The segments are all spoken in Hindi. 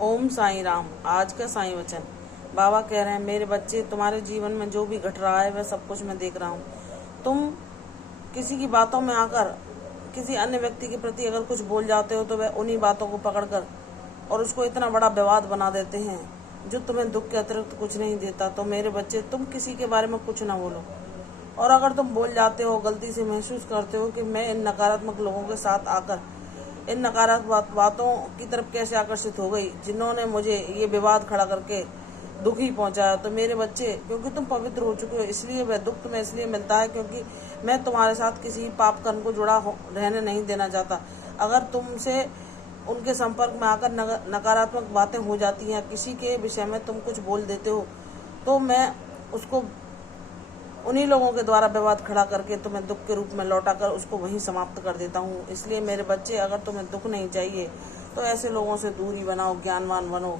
ओम साईं राम। आज का साईं वचन। बाबा कह रहे हैं, मेरे बच्चे, तुम्हारे जीवन में जो भी घट रहा है वह सब कुछ मैं देख रहा हूँ। तुम किसी की बातों में आकर किसी अन्य व्यक्ति के प्रति अगर कुछ बोल जाते हो तो वह उन्हीं बातों को पकड़कर और उसको इतना बड़ा विवाद बना देते हैं जो तुम्हें दुख के अतिरिक्त कुछ नहीं देता। तो मेरे बच्चे, तुम किसी के बारे में कुछ ना बोलो। और अगर तुम बोल जाते हो, गलती से महसूस करते हो कि मैं इन नकारात्मक लोगों के साथ आकर इन नकारात्मक बातों की तरफ कैसे आकर्षित हो गई जिन्होंने मुझे ये विवाद खड़ा करके दुख ही पहुंचाया, तो मेरे बच्चे, क्योंकि तुम पवित्र हो चुके हो इसलिए वह दुख तुम्हें इसलिए मिलता है क्योंकि मैं तुम्हारे साथ किसी पाप कर्म को जुड़ा रहने नहीं देना चाहता। अगर तुमसे उनके संपर्क में आकर नकारात्मक बातें हो जाती हैं, किसी के विषय में तुम कुछ बोल देते हो, तो मैं उसको उन्हीं लोगों के द्वारा विवाद खड़ा करके तुम्हें दुख के रूप में लौटाकर उसको वहीं समाप्त कर देता हूँ। इसलिए मेरे बच्चे, अगर तुम्हें दुख नहीं चाहिए तो ऐसे लोगों से दूरी बनाओ, ज्ञानवान बनो।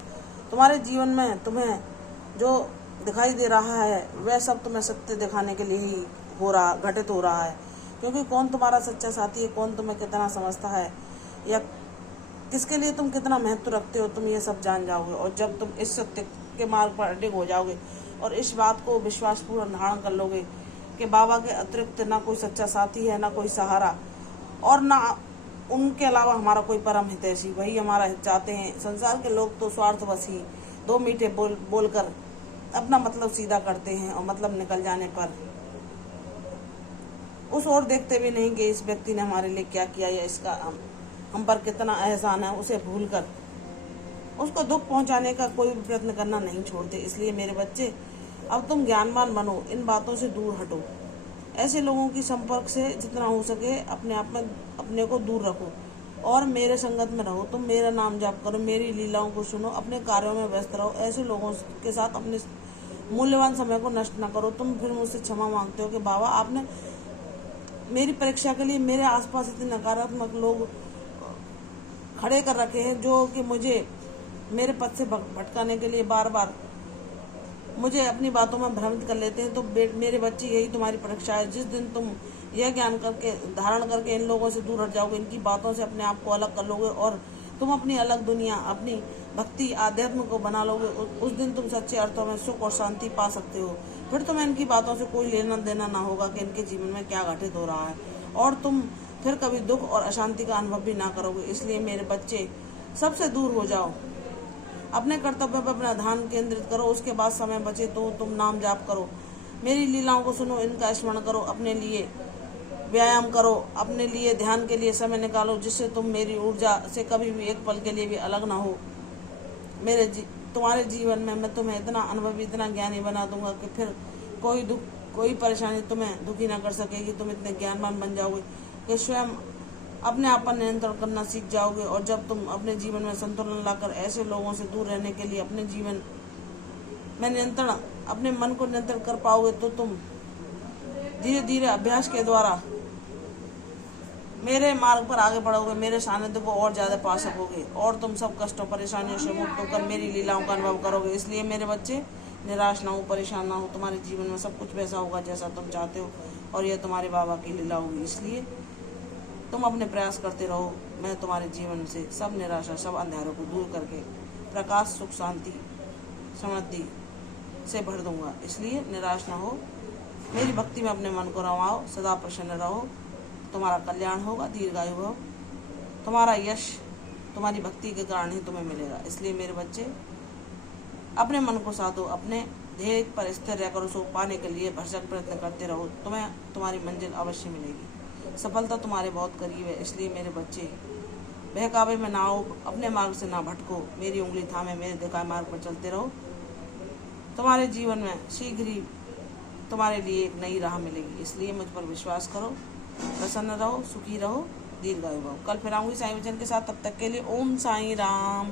तुम्हारे जीवन में तुम्हें जो दिखाई दे रहा है वह सब तुम्हें सत्य दिखाने के लिए ही घटित हो रहा है, क्योंकि कौन तुम्हारा सच्चा साथी है, कौन तुम्हें कितना समझता है या किसके लिए तुम कितना महत्व रखते हो, तुम ये सब जान जाओगे। और जब तुम इस सत्य के मार्ग पर अडिग हो जाओगे और इस बात को विश्वासपूर्वक धारण कर लोगे कि बाबा के अतिरिक्त ना कोई सच्चा साथी है, ना कोई सहारा, और ना उनके अलावा हमारा कोई परम हितैषी, वही हमारा हित चाहते हैं। संसार के लोग तो स्वार्थवश ही दो मीठे बोलकर अपना मतलब सीधा करते हैं और मतलब निकल जाने पर उस ओर देखते भी नहीं कि इस व्यक्ति ने हमारे लिए क्या किया या इसका हम पर कितना एहसान है, उसे भूलकर उसको दुख पहुंचाने का कोई भी प्रयत्न करना नहीं छोड़ते। इसलिए मेरे बच्चे, अब तुम ज्ञानवान बनो, इन बातों से दूर हटो। ऐसे लोगों की संपर्क से जितना हो सके अपने आप में अपने को दूर रखो और मेरे संगत में रहो। तुम मेरा नाम जाप करो, मेरी लीलाओं को सुनो, अपने कार्यों में व्यस्त रहो। ऐसे लोगों के साथ अपने मूल्यवान समय को नष्ट न करो। तुम फिर मुझसे क्षमा मांगते हो कि बाबा, आपने मेरी परीक्षा के लिए मेरे आसपास इतने नकारात्मक लोग खड़े कर रखे हैं जो कि मुझे मेरे पद से भटकाने के लिए बार बार मुझे अपनी बातों में भ्रमित कर लेते हैं। तो मेरे बच्चे, यही तुम्हारी परीक्षा है। जिस दिन तुम यह ज्ञान करके धारण करके इन लोगों से दूर हट जाओगे, इनकी बातों से अपने आप को अलग कर लोगे और तुम अपनी अलग दुनिया, अपनी भक्ति आध्यात्म को बना लोगे, उस दिन तुम सच्चे अर्थों में सुख और शांति पा सकते हो। फिर तुम्हें इनकी बातों से कोई लेना देना ना होगा कि इनके जीवन में क्या घटित हो रहा है, और तुम फिर कभी दुख और अशांति का अनुभव भी ना करोगे। इसलिए मेरे बच्चे, सबसे दूर हो जाओ, अपने कर्तव्य पर अपना ध्यान केंद्रित करो। उसके बाद समय बचे तो तुम नाम जाप करो, मेरी लीलाओं को सुनो, इनका स्मरण करो, अपने लिए व्यायाम करो, अपने लिए ध्यान के लिए समय निकालो, जिससे तुम मेरी ऊर्जा से कभी भी एक पल के लिए भी अलग ना हो। तुम्हारे जीवन में मैं तुम्हें इतना अनुभवी, इतना ज्ञानी बना दूंगा कि फिर कोई दुख, कोई परेशानी तुम्हें दुखी ना कर सकेगी। तुम इतने ज्ञानवान बन जाओगे कि स्वयं अपने आप पर नियंत्रण करना सीख जाओगे। और जब तुम अपने जीवन में संतुलन लाकर ऐसे लोगों से दूर रहने के लिए अपने जीवन में नियंत्रण, अपने मन को नियंत्रण कर पाओगे, तो तुम धीरे धीरे अभ्यास के द्वारा मेरे मार्ग पर आगे बढ़ोगे, मेरे सानिध्य को और ज्यादा पा सकोगे और तुम सब कष्टों परेशानियों से मुक्त होकर मेरी लीलाओं का अनुभव करोगे। इसलिए मेरे बच्चे, निराश ना हो, परेशान ना हो। तुम्हारे जीवन में सब कुछ वैसा होगा जैसा तुम चाहते हो और यह तुम्हारे बाबा की लीला होगी। इसलिए तुम अपने प्रयास करते रहो। मैं तुम्हारे जीवन से सब निराशा, सब अंधेरों को दूर करके प्रकाश, सुख, शांति, समृद्धि से भर दूंगा। इसलिए निराश ना हो, मेरी भक्ति में अपने मन को रमाओ, सदा प्रसन्न रहो। तुम्हारा कल्याण होगा, दीर्घायु हो, तुम्हारा यश तुम्हारी भक्ति के कारण ही तुम्हें मिलेगा। इसलिए मेरे बच्चे, अपने मन को साधो, अपने ध्येय पर स्थिर रहकर उसको पाने के लिए भरसक प्रयत्न करते रहो। तुम्हें तुम्हारी मंजिल अवश्य मिलेगी, सफलता तुम्हारे बहुत करीब है। इसलिए मेरे बच्चे, बहकावे में ना आओ, अपने मार्ग से ना भटको, मेरी उंगली थामे मेरे दिखाए मार्ग पर चलते रहो। तुम्हारे जीवन में शीघ्र ही तुम्हारे लिए एक नई राह मिलेगी। इसलिए मुझ पर विश्वास करो, प्रसन्न रहो, सुखी रहो, दीर्घायु रहो। कल फिर आऊंगी साईं वचन के साथ। तब तक के लिए ओम साईं राम।